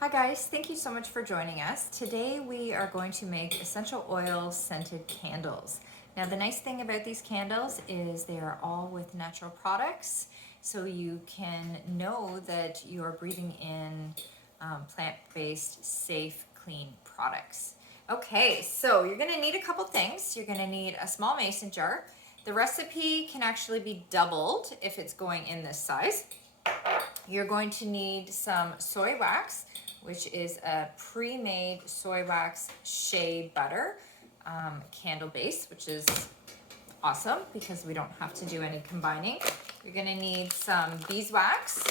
Hi guys, thank you so much for joining us. Today we are going to make essential oil scented candles. Now the nice thing about these candles is they are all with natural products, so you can know that you are breathing in plant-based, safe, clean products. Okay, so you're gonna need a couple things. You're gonna need a small mason jar. The recipe can actually be doubled if it's going in this size. You're going to need some soy wax, which is a pre-made soy wax shea butter candle base, which is awesome because we don't have to do any combining. You're gonna need some beeswax.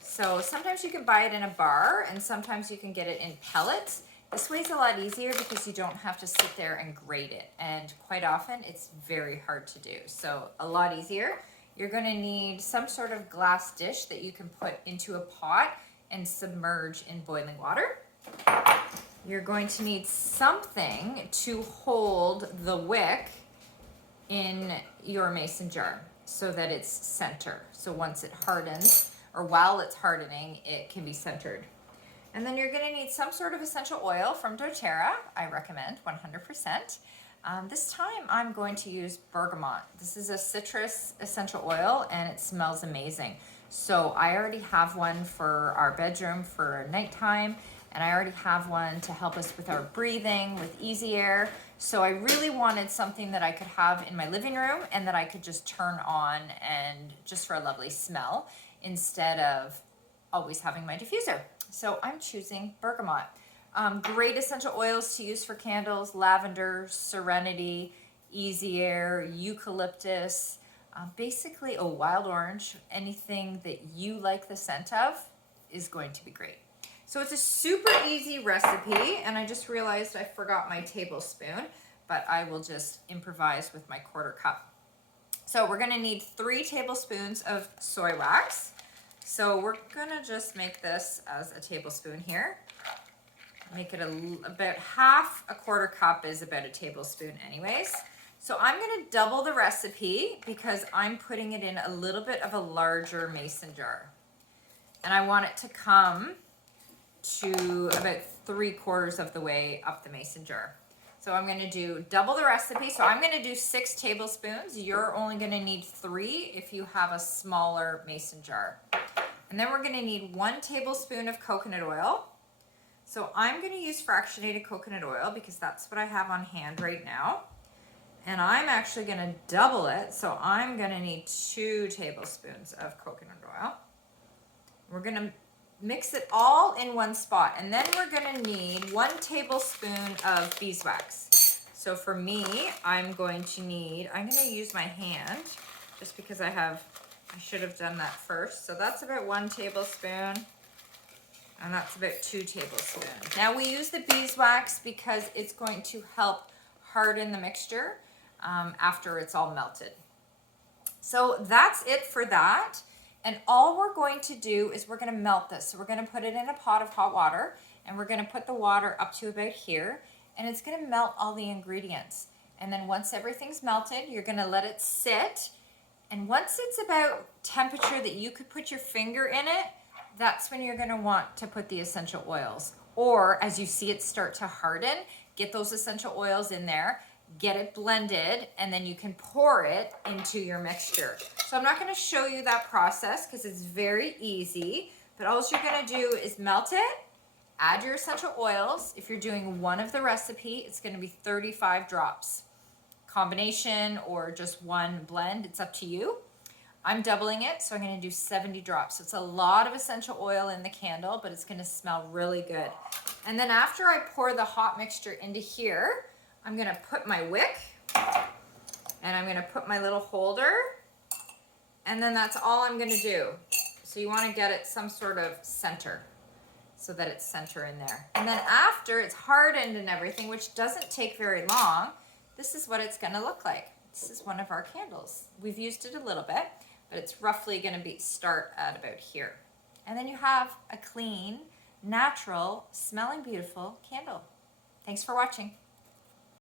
So sometimes you can buy it in a bar and sometimes you can get it in pellets. This way is a lot easier because you don't have to sit there and grate it. And quite often it's very hard to do. So a lot easier. You're gonna need some sort of glass dish that you can put into a pot and submerge in boiling water. You're going to need something to hold the wick in your mason jar so that it's center. So once it hardens, or while it's hardening, it can be centered. And then you're gonna need some sort of essential oil from doTERRA. I recommend 100%. This time I'm going to use bergamot. This is a citrus essential oil and it smells amazing. So I already have one for our bedroom for nighttime, and I already have one to help us with our breathing with Easy Air. So I really wanted something that I could have in my living room and that I could just turn on and just for a lovely smell instead of always having my diffuser. So I'm choosing bergamot. Great essential oils to use for candles: lavender, serenity, Easy Air, eucalyptus, basically a wild orange. Anything that you like the scent of is going to be great. So it's a super easy recipe, and I just realized I forgot my tablespoon, but I will just improvise with my quarter cup. So we're gonna need 3 tablespoons of soy wax. So we're gonna just make this as a tablespoon here. Make it about half a quarter cup is about a tablespoon anyways. So I'm gonna double the recipe because I'm putting it in a little bit of a larger mason jar. And I want it to come to about 3/4 of the way up the mason jar. So I'm gonna do double the recipe. So I'm gonna do 6 tablespoons. You're only gonna need 3 if you have a smaller mason jar. And then we're gonna need 1 tablespoon of coconut oil. So I'm gonna use fractionated coconut oil because that's what I have on hand right now. And I'm actually gonna double it. So I'm gonna need 2 tablespoons of coconut oil. We're gonna mix it all in one spot. And then we're gonna need 1 tablespoon of beeswax. So for me, I'm gonna use my hand just because I should have done that first. So that's about 1 tablespoon. And that's about 2 tablespoons. Now we use the beeswax because it's going to help harden the mixture after it's all melted. So that's it for that. And all we're going to do is we're gonna melt this. So we're gonna put it in a pot of hot water, and we're gonna put the water up to about here, and it's gonna melt all the ingredients. And then once everything's melted, you're gonna let it sit. And once it's about temperature that you could put your finger in it, that's when you're gonna want to put the essential oils. Or as you see it start to harden, get those essential oils in there, get it blended, and then you can pour it into your mixture. So I'm not gonna show you that process because it's very easy, but all you're gonna do is melt it, add your essential oils. If you're doing one of the recipe, it's gonna be 35 drops. Combination or just one blend, it's up to you. I'm doubling it, so I'm gonna do 70 drops. So it's a lot of essential oil in the candle, but it's gonna smell really good. And then after I pour the hot mixture into here, I'm gonna put my wick, and I'm gonna put my little holder, and then that's all I'm gonna do. So you wanna get it some sort of center, so that it's center in there. And then after it's hardened and everything, which doesn't take very long, this is what it's gonna look like. This is one of our candles. We've used it a little bit, but it's roughly gonna start at about here. And then you have a clean, natural, smelling beautiful candle. Thanks for watching.